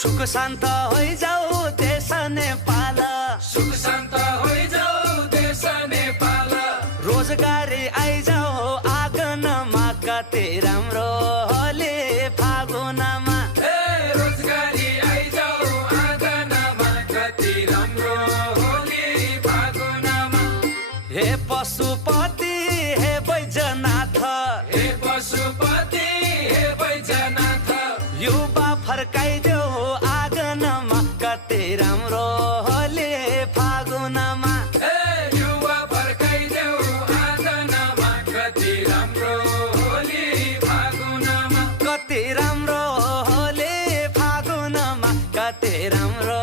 सुख शान्त होइजाऊ देश नेपाल सुख शान्त होइजाऊ देश नेपाल रोजगारी आइजाऊ आँगनमा कति राम्रो होली फागुनमा रोजगारी आइजाऊ आँगनमा कति राम्रो होली फागुनमा हे पशुपति हे बैजनाथ हे पशुपति हे बैजनाथ युवा फर्काइदेऊ आँगनमा कति राम्रो होली फागुनमा युवा फर्काइदेऊ आँगनमा कति राम्रो होली फागुनमा कति राम्रो होली फागुनमा कति राम्रो